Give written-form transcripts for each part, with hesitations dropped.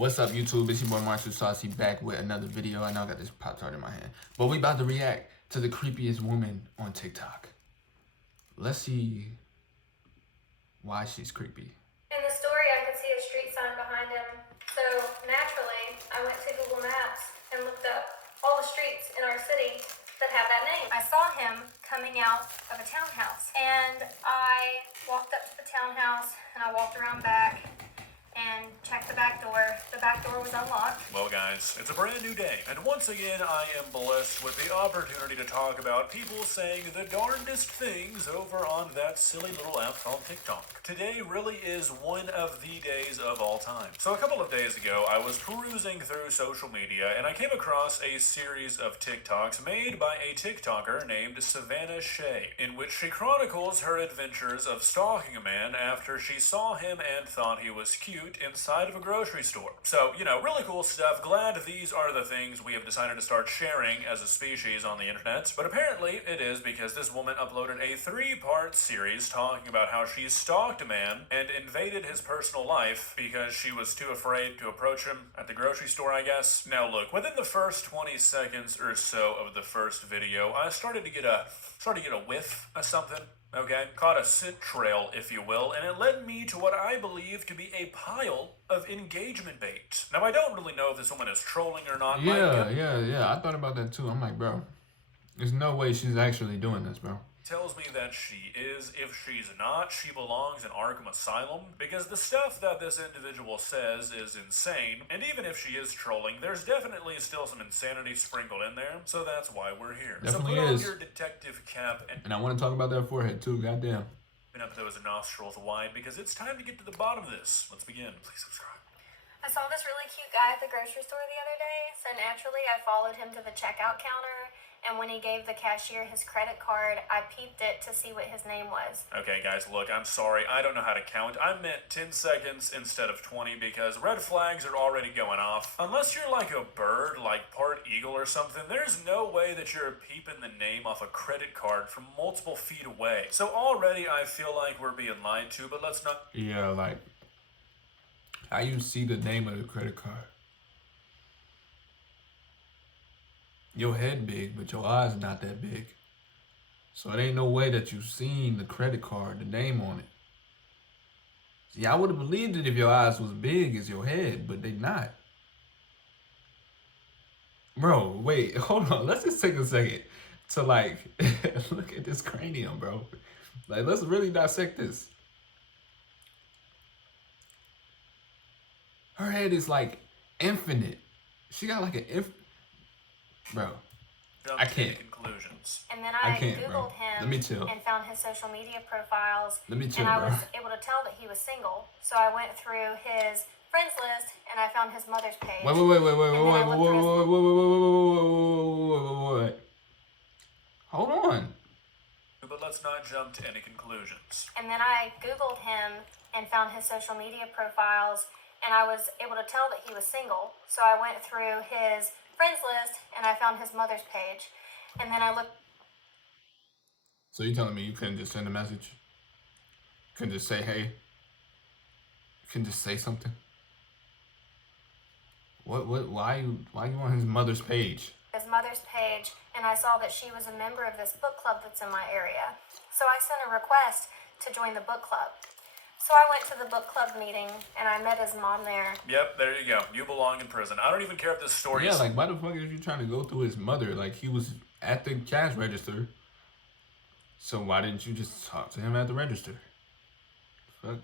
What's up, YouTube? It's your boy Marshall Saucy back with another video. I know I got this Pop-Tart in my hand, but we about to react to the creepiest woman on TikTok. Let's see why she's creepy. In the story, I could see a street sign behind him. So naturally, I went to Google Maps and looked up all the streets in our city that have that name. I saw him coming out of a townhouse, and I walked up to the townhouse and I walked around back and checked the back door. The back door was unlocked. Well, guys, it's a brand new day, and once again I am blessed with the opportunity to talk about people saying the darndest things over on that silly little app called TikTok. Today really is one of the days of all time. So a couple of days ago, I was perusing through social media, and I came across a series of TikToks made by a TikToker named Savannah Shea, in which she chronicles her adventures of stalking a man after she saw him and thought he was cute inside of a grocery store. So, you know, really cool stuff. Glad these are the things we have decided to start sharing as a species on the internet. But apparently it is because this woman uploaded a 3-part series talking about how she stalked a man and invaded his personal life because she was too afraid to approach him at the grocery store, I guess. Now look, within the first 20 seconds or so of the first video, I started to get a whiff of something. Okay, caught a scent trail, if you will, and it led me to what I believe to be a pile of engagement bait. Now, I don't really know if this woman is trolling or not. Yeah. I thought about that too. I'm like, bro, there's no way she's actually doing this, bro. Tells me that she is. If she's not, she belongs in Arkham Asylum, because the stuff that this individual says is insane, and even if she is trolling, there's definitely still some insanity sprinkled in there, so that's why we're here. Definitely so put is. on your detective cap And I want to talk about that forehead too, goddamn. Open up those nostrils wide, because it's time to get to the bottom of this. Let's begin. Please subscribe. I saw this really cute guy at the grocery store the other day, so naturally I followed him to the checkout counter, and when he gave the cashier his credit card, I peeped it to see what his name was. Okay, guys, look, I'm sorry. I don't know how to count. I meant 10 seconds instead of 20 because red flags are already going off. Unless you're like a bird, like part eagle or something, there's no way that you're peeping the name off a credit card from multiple feet away. So already I feel like we're being lied to, but let's not... Yeah, like, how you see the name of the credit card? Your head big, but your eyes not that big. So it ain't no way that you seen the credit card, the name on it. See, I would have believed it if your eyes was big as your head, but they not. Bro, wait, hold on. Let's just take a second to like, look at this cranium, bro. Like, let's really dissect this. Her head is like infinite. She got like an bro, I can't. Conclusions. And then I Googled him Let me chill. and found his social media profiles. Let me chill, and I bro. was able to tell that he was single. So I went through his friends list and I found his mother's page. Wait. Hold on. But let's not jump to any conclusions. And then I Googled him and found his social media profiles, and I was able to tell that he was single. So I went through his friends list and I found his mother's page, and then I looked. So you telling me you couldn't just send a message? Couldn't just say hey? You couldn't just say something? Why you on his mother's page? His mother's page, and I saw that she was a member of this book club that's in my area. So I sent a request to join the book club. So I went to the book club meeting, and I met his mom there. Yep, there you go. You belong in prison. I don't even care if this story is... Yeah, like, why the fuck is you trying to go through his mother? Like, he was at the cash register. So why didn't you just talk to him at the register? Fuck.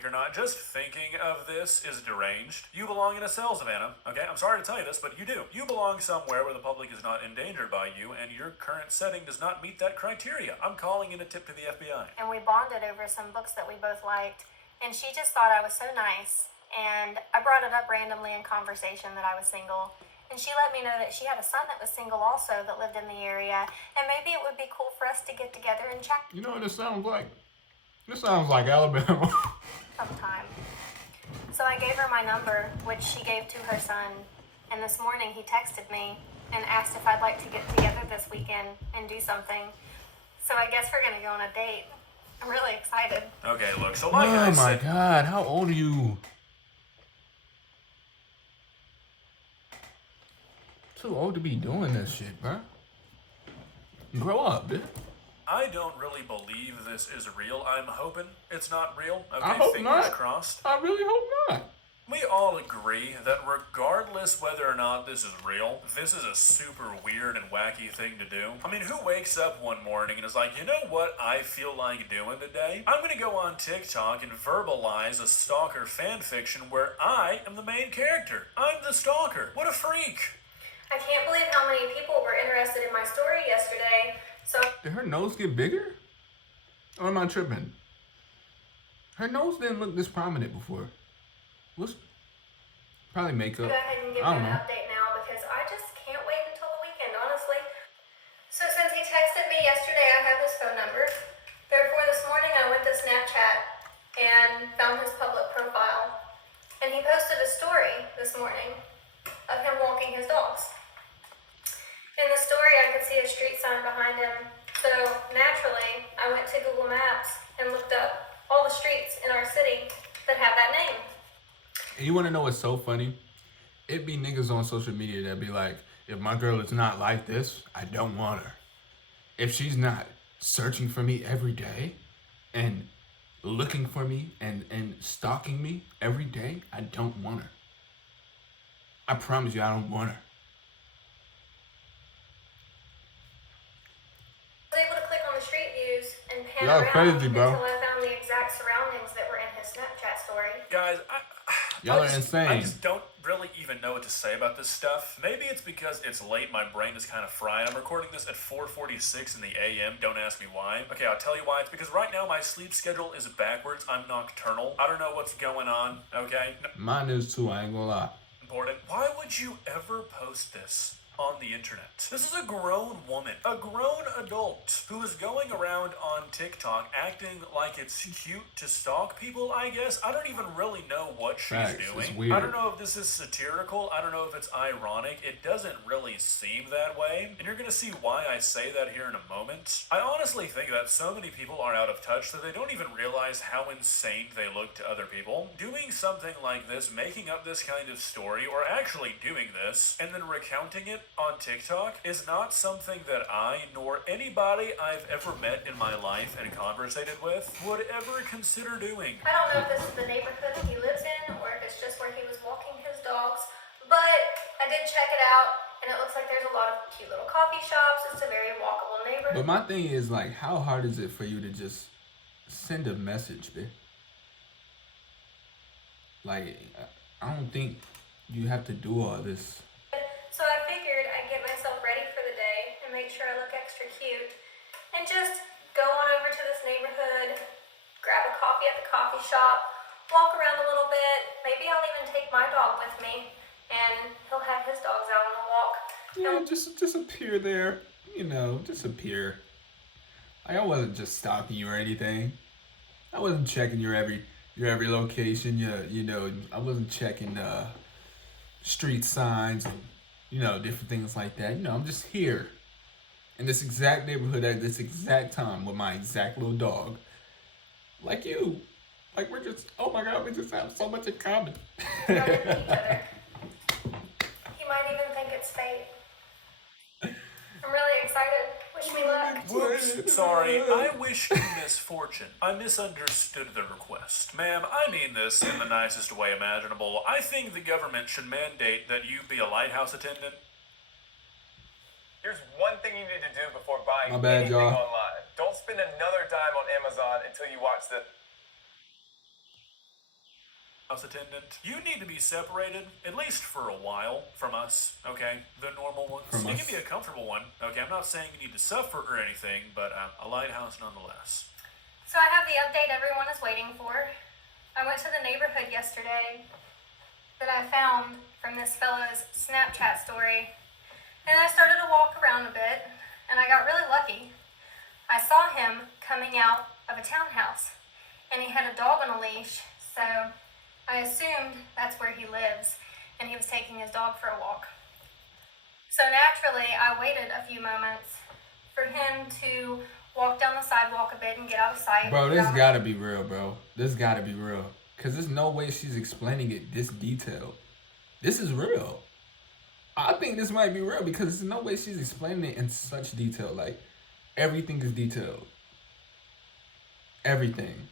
You're not just thinking of this is deranged. You belong in a cell, Savannah. Okay, I'm sorry to tell you this, but you do. You belong somewhere where the public is not endangered by you, and your current setting does not meet that criteria. I'm calling in a tip to the FBI. And we bonded over some books that we both liked, and she just thought I was so nice, and I brought it up randomly in conversation that I was single, and she let me know that she had a son that was single also that lived in the area, and maybe it would be cool for us to get together and chat. You know what this sounds like? This sounds like Alabama. Sometime. So I gave her my number, which she gave to her son, and this morning he texted me and asked if I'd like to get together this weekend and do something. So I guess we're gonna go on a date. I'm really excited. Okay, look, so like I said... Oh my god, how old are you? Too old to be doing this shit, bro. Grow up, bitch. I don't really believe this is real. I'm hoping it's not real. Okay, I hope fingers not. crossed. I really hope not. We all agree that regardless whether or not this is real, this is a super weird and wacky thing to do. I mean, who wakes up one morning and is like, you know what I feel like doing today? I'm gonna go on TikTok and verbalize a stalker fanfiction where I am the main character. I'm the stalker. What a freak. I can't believe how many people were interested in my story yesterday. So Did her nose get bigger? Or am I tripping? Her nose didn't look this prominent before. What's probably makeup? go ahead and give I him don't an know. update now because I just can't wait until the weekend, honestly. So since he texted me yesterday, I have his phone number. Therefore, this morning I went to Snapchat and found his public profile. And he posted a story this morning of him walking his dogs. In the story, I could see a street sign behind him. So naturally, I went to Google Maps and looked up all the streets in our city that have that name. And you want to know what's so funny? It be niggas on social media that be like, if my girl is not like this, I don't want her. If she's not searching for me every day and looking for me and stalking me every day, I don't want her. I promise you, I don't want her. I was able to click on the street views and pan Y'all around crazy, bro. until I found the exact surroundings that were in his Snapchat story. Guys, Y'all I are just insane. don't really even know what to say about this stuff. Maybe it's because it's late, my brain is kind of fried. I'm recording this at 4:46 in the AM. Don't ask me why. Okay, I'll tell you why. It's because right now my sleep schedule is backwards. I'm nocturnal. I don't know what's going on, okay? Mine is too, I ain't gonna lie. Important. Why would you ever post this on the internet? This is a grown woman, a grown adult, who is going around on TikTok acting like it's cute to stalk people, I guess. I don't even really know what she's Facts, doing. it's weird. I don't know if this is satirical. I don't know if it's ironic. It doesn't really seem that way. And you're going to see why I say that here in a moment. I honestly think that so many people are out of touch that they don't even realize how insane they look to other people. Doing something like this, making up this kind of story, or actually doing this, and then recounting it on TikTok is not something that I, nor anybody I've ever met in my life and conversated with, would ever consider doing. I don't know if this is the neighborhood that he lives in or if it's just where he was walking his dogs, but I did check it out and it looks like there's a lot of cute little coffee shops. It's a very walkable neighborhood. But my thing is, like, how hard is it for you to just send a message, bitch? Like, I don't think you have to do all this. So I figured I'd get myself ready for the day and make sure I look extra cute and just go on over to this neighborhood, grab a coffee at the coffee shop, walk around a little bit. Maybe I'll even take my dog with me and he'll have his dogs out on a walk. Yeah, just disappear there. You know, disappear. Like, I wasn't just stalking you or anything. I wasn't checking your every location. You know, I wasn't checking street signs and, you know, different things like that. You know, I'm just here in this exact neighborhood at this exact time with my exact little dog. Like you. Like, we're just, oh my God, we just have so much in common. Run into each other. He might even think it's fate. I'm really excited. Wish me luck. Whoops, sorry. I wish you misfortune. I misunderstood the request. Ma'am, I mean this in the nicest way imaginable. I think the government should mandate that you be a lighthouse attendant. Here's one thing you need to do before buying My bad, anything y'all. online. Don't spend another dime on Amazon until you watch the House attendant. You need to be separated, at least for a while, from us, okay? The normal ones. From It us. can be a comfortable one, okay? I'm not saying you need to suffer or anything, but a lighthouse nonetheless. So I have the update everyone is waiting for. I went to the neighborhood yesterday that I found from this fellow's Snapchat story. And I started to walk around a bit, and I got really lucky. I saw him coming out of a townhouse, and he had a dog on a leash, so I assumed that's where he lives, and he was taking his dog for a walk. So naturally, I waited a few moments for him to walk down the sidewalk a bit and get out of sight. Bro, this gotta be real, bro. This gotta be real. Because there's no way she's explaining it this detailed. This is real. I think this might be real because there's no way she's explaining it in such detail. Like everything is detailed. Everything.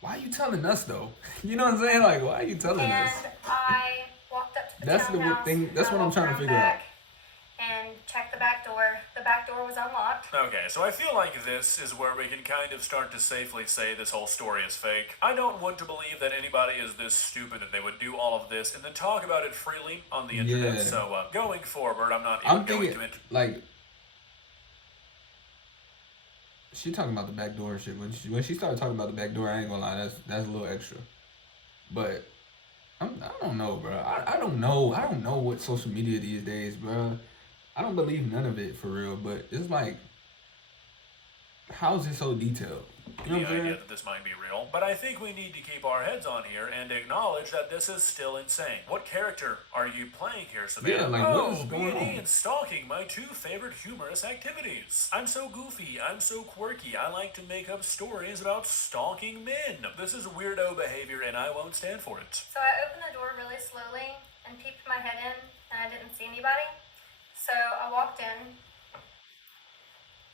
Why are you telling us though? You know what I'm saying? Like, why are you telling us? And I walked up to the That's the townhouse. thing. That's what I'm trying to figure out. And checked the back door. The back door was unlocked. Okay, so I feel like this is where we can kind of start to safely say this whole story is fake. I don't want to believe that anybody is this stupid that they would do all of this and then talk about it freely on the internet. Yeah. So going forward, I'm not I'm even going thinking to... like she talking about the back door and shit. When she started talking about the back door, I ain't gonna lie, that's a little extra. But I don't know, bro. I don't know. I don't know what social media these days, bro. I don't believe none of it for real. But it's like, how is it so detailed? You know the what I'm idea saying? that this might be real, but I think we need to keep our heads on here and acknowledge that this is still insane. What character are you playing here, Savannah? Yeah, like, what is going B&E on? and stalking, my two favorite humorous activities. I'm so goofy, I'm so quirky, I like to make up stories about stalking men. This is weirdo behavior and I won't stand for it. So I opened the door really slowly and peeked my head in, and I didn't see anybody. So I walked in.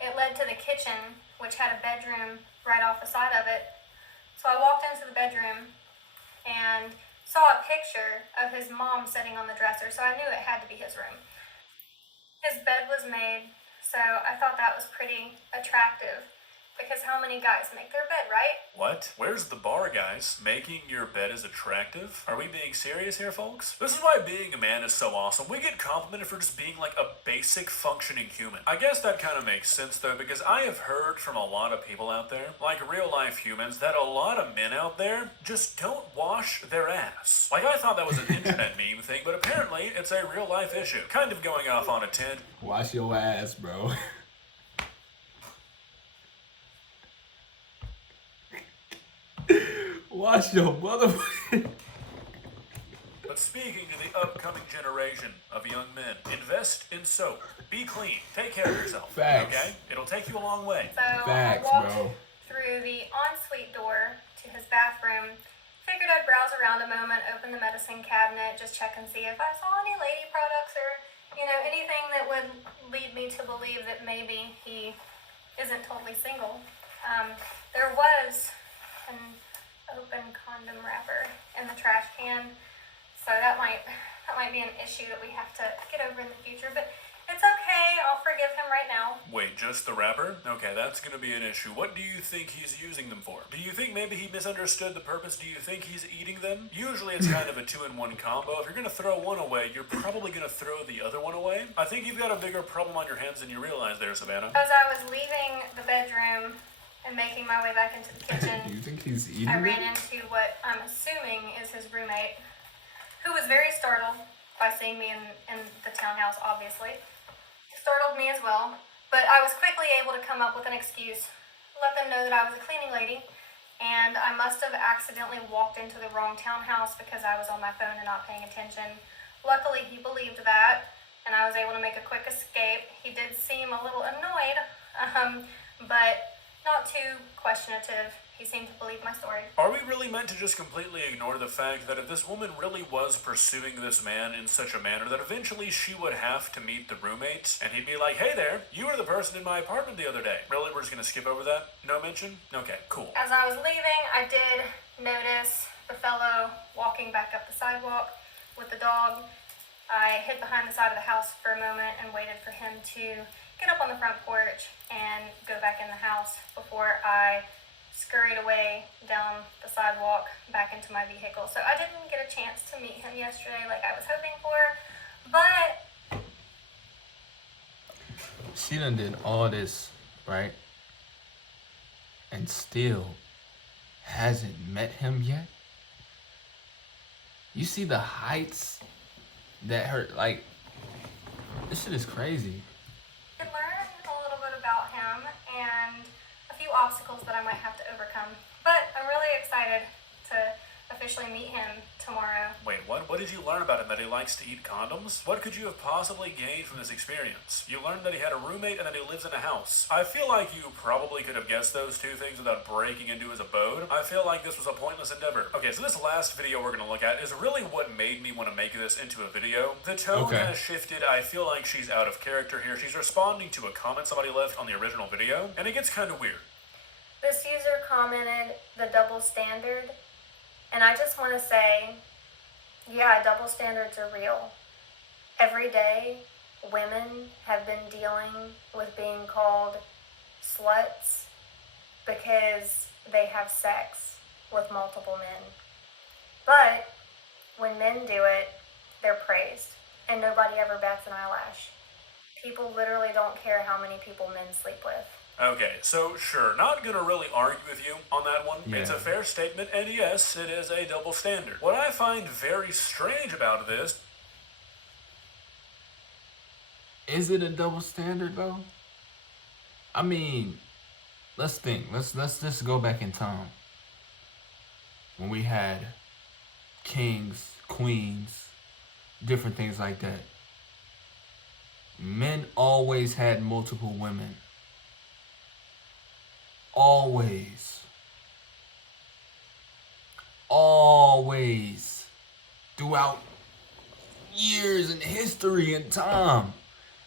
It led to the kitchen, which had a bedroom right off the side of it. So I walked into the bedroom and saw a picture of his mom sitting on the dresser, so I knew it had to be his room. His bed was made, so I thought that was pretty attractive. Because how many guys make their bed, right? What? Where's the bar, guys? Making your bed is attractive? Are we being serious here, folks? This is why being a man is so awesome. We get complimented for just being like a basic functioning human. I guess that kind of makes sense though, because I have heard from a lot of people out there, like real life humans, that a lot of men out there just don't wash their ass. Like I thought that was an internet meme thing, but apparently it's a real life issue. Kind of going off on a tangent. Wash your ass, bro. Wash your motherfucker. But speaking to the upcoming generation of young men, invest in soap. Be clean. Take care of yourself. Facts. Okay? It'll take you a long way. So Facts, I walked bro. through the ensuite door to his bathroom. Figured I'd browse around a moment, open the medicine cabinet, just check and see if I saw any lady products or, anything that would lead me to believe that maybe he isn't totally single. There was an open condom wrapper in the trash can, so that might be an issue that we have to get over in the future, but it's okay. I'll forgive him right now. Wait, just the wrapper? Okay, that's gonna be an issue. What do you think he's using them for? Do you think maybe he misunderstood the purpose? Do you think he's eating them? Usually it's kind of a 2-in-1 combo. If you're gonna throw one away, you're probably gonna throw the other one away. I think you've got a bigger problem on your hands than you realize there, Savannah. As I was leaving the bedroom and making my way back into the kitchen, You think he's eating I it? ran into what I'm assuming is his roommate, who was very startled by seeing me in the townhouse, obviously. Startled me as well, but I was quickly able to come up with an excuse, let them know that I was a cleaning lady, and I must have accidentally walked into the wrong townhouse because I was on my phone and not paying attention. Luckily, he believed that, and I was able to make a quick escape. He did seem a little annoyed, but not too questionative. He seemed to believe my story. Are we really meant to just completely ignore the fact that if this woman really was pursuing this man in such a manner that eventually she would have to meet the roommate and he'd be like, hey there, you were the person in my apartment the other day. Really, we're just gonna skip over that? No mention? Okay, cool. As I was leaving, I did notice the fellow walking back up the sidewalk with the dog. I hid behind the side of the house for a moment and waited for him to get up on the front porch and go back in the house before I scurried away down the sidewalk back into my vehicle. So I didn't get a chance to meet him yesterday like I was hoping for, but She done did all this, right? And still hasn't met him yet? You see the heights that her, like, this shit is crazy. I could learn a little bit about him and a few obstacles that I might have to overcome. But I'm really excited to officially officially meet him tomorrow. Wait, what? What did you learn about him? That he likes to eat condoms? What could you have possibly gained from this experience? You learned that he had a roommate and that he lives in a house. I feel like you probably could have guessed those two things without breaking into his abode. I feel like this was a pointless endeavor. Okay, so this last video we're gonna look at is really what made me want to make this into a video. The tone has shifted. I feel like she's out of character here. She's responding to a comment somebody left on the original video, and it gets kind of weird. This user commented the double standard, and I just want to say, yeah, double standards are real. Every day, women have been dealing with being called sluts because they have sex with multiple men. But when men do it, they're praised, and nobody ever bats an eyelash. People literally don't care how many people men sleep with. Okay, so sure, not gonna really argue with you on that one. Yeah. It's a fair statement, and yes, it is a double standard. What I find very strange about this... Is it a double standard though? I mean, let's think. Let's just go back in time. When we had kings, queens, different things like that. Men always had multiple women. Always. Always. Throughout years in history and time,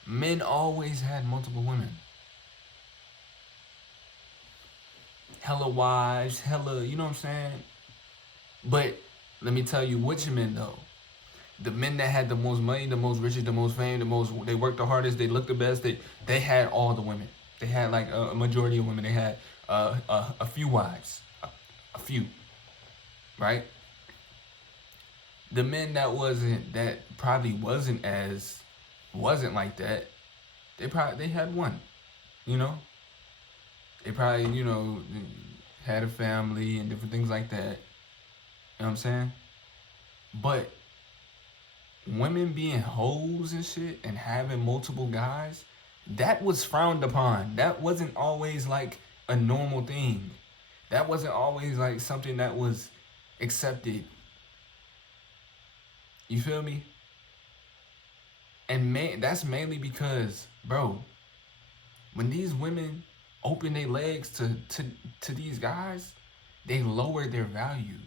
men always had multiple women. Hella wives, hella, you know what I'm saying? But let me tell you which men though. The men that had the most money, the most riches, the most fame, they worked the hardest, they looked the best, they had all the women. They had like a majority of women. They had a few wives, a few, right? The men that probably wasn't like that, they had one, you know? They probably, you know, had a family and different things like that. You know what I'm saying? But women being hoes and shit and having multiple guys, that was frowned upon. That wasn't always like a normal thing. That wasn't always like something that was accepted. You feel me? And that's mainly because, bro, when these women open their legs to these guys, they lower their value.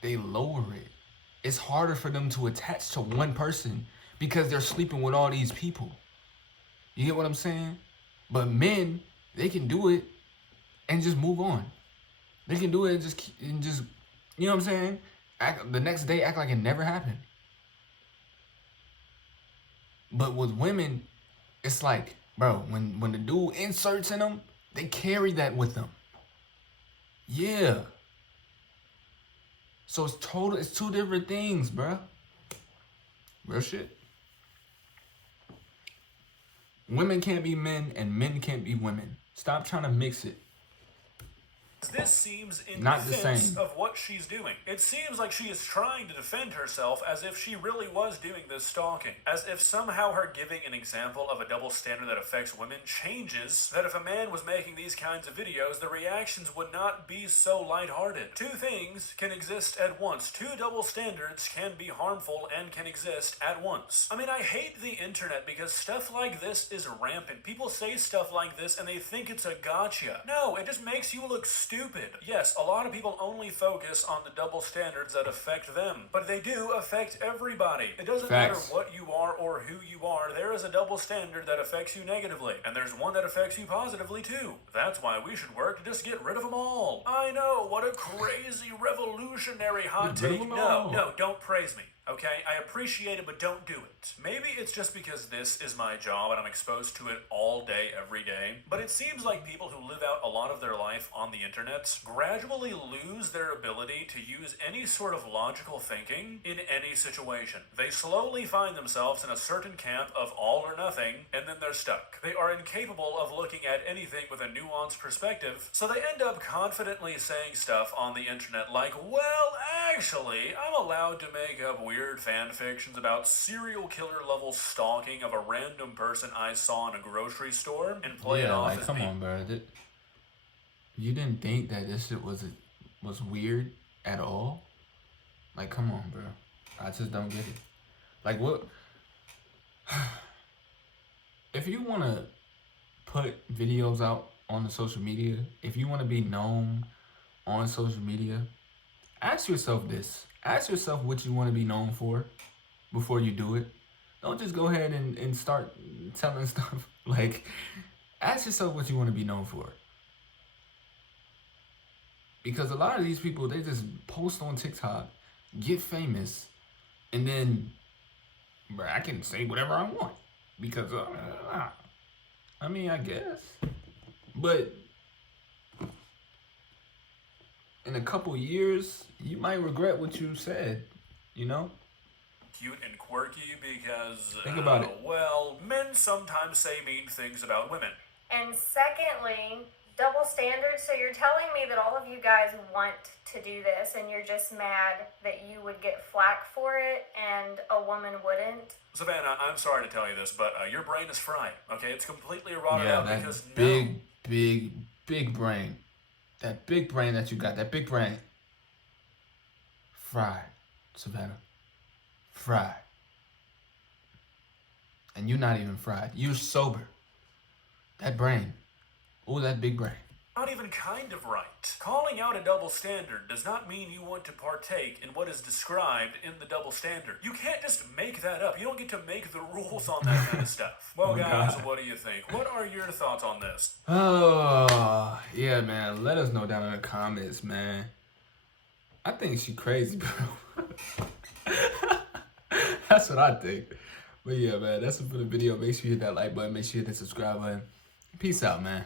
They lower it. It's harder for them to attach to one person because they're sleeping with all these people. You get what I'm saying? But men, they can do it and just move on. They can do it and just you know what I'm saying? The next day act like it never happened. But with women, it's like, bro, when the dude inserts in them, they carry that with them. Yeah. So it's two different things, bro. Real shit. Women can't be men and men can't be women. Stop trying to mix it. This seems in Not the defense same. of what she's doing. It seems like she is trying to defend herself as if she really was doing this stalking. As if somehow her giving an example of a double standard that affects women changes that if a man was making these kinds of videos, the reactions would not be so lighthearted. Two things can exist at once. Two double standards can be harmful and can exist at once. I mean, I hate the internet because stuff like this is rampant. People say stuff like this and they think it's a gotcha. No, it just makes you look stupid. Yes, a lot of people only focus on the double standards that affect them, but they do affect everybody. It doesn't matter what you are or who you are, there is a double standard that affects you negatively, and there's one that affects you positively too. That's why we should work to just get rid of them all. I know, what a crazy revolutionary hot take. No, don't praise me. Okay, I appreciate it, but don't do it. Maybe it's just because this is my job and I'm exposed to it all day, every day. But it seems like people who live out a lot of their life on the internet gradually lose their ability to use any sort of logical thinking in any situation. They slowly find themselves in a certain camp of all or nothing, and then they're stuck. They are incapable of looking at anything with a nuanced perspective, so they end up confidently saying stuff on the internet like, well, actually, I'm allowed to make up weird fan fictions about serial killer level stalking of a random person I saw in a grocery store and play it off as come me. on, bro. You didn't think that this shit was weird? at all. Like, come on, bro. I just don't get it. Like, what? If you want to put videos out on the social media, if you want to be known on social media, ask yourself this. Ask yourself what you want to be known for before you do it. Don't just go ahead and start telling stuff. Like, ask yourself what you want to be known for. Because a lot of these people, they just post on TikTok, get famous, and then, bro, I can say whatever I want. Because, I mean, I guess. But in a couple years, you might regret what you said, you know? Cute and quirky because, Think about it. well, men sometimes say mean things about women. And secondly, double standards. So you're telling me that all of you guys want to do this and you're just mad that you would get flack for it and a woman wouldn't? Savannah, I'm sorry to tell you this, but your brain is fried, okay? It's completely rotted Yeah, out that because big brain. That big brain that you got, that big brain. Fried, Savannah. Fried. And you're not even fried. You're sober. That brain. Oh, that big brain. not even kind of right. Calling out a double standard does not mean you want to partake in what is described in the double standard. You can't just make that up. You don't get to make the rules on that kind of stuff. Well, Oh, guys, God. what do you think? What are your thoughts on this? Oh, yeah, man. Let us know down in the comments, man. I think she crazy, bro. That's what I think. But yeah, man, that's it for the video. Make sure you hit that like button. Make sure you hit that subscribe button. Peace out, man.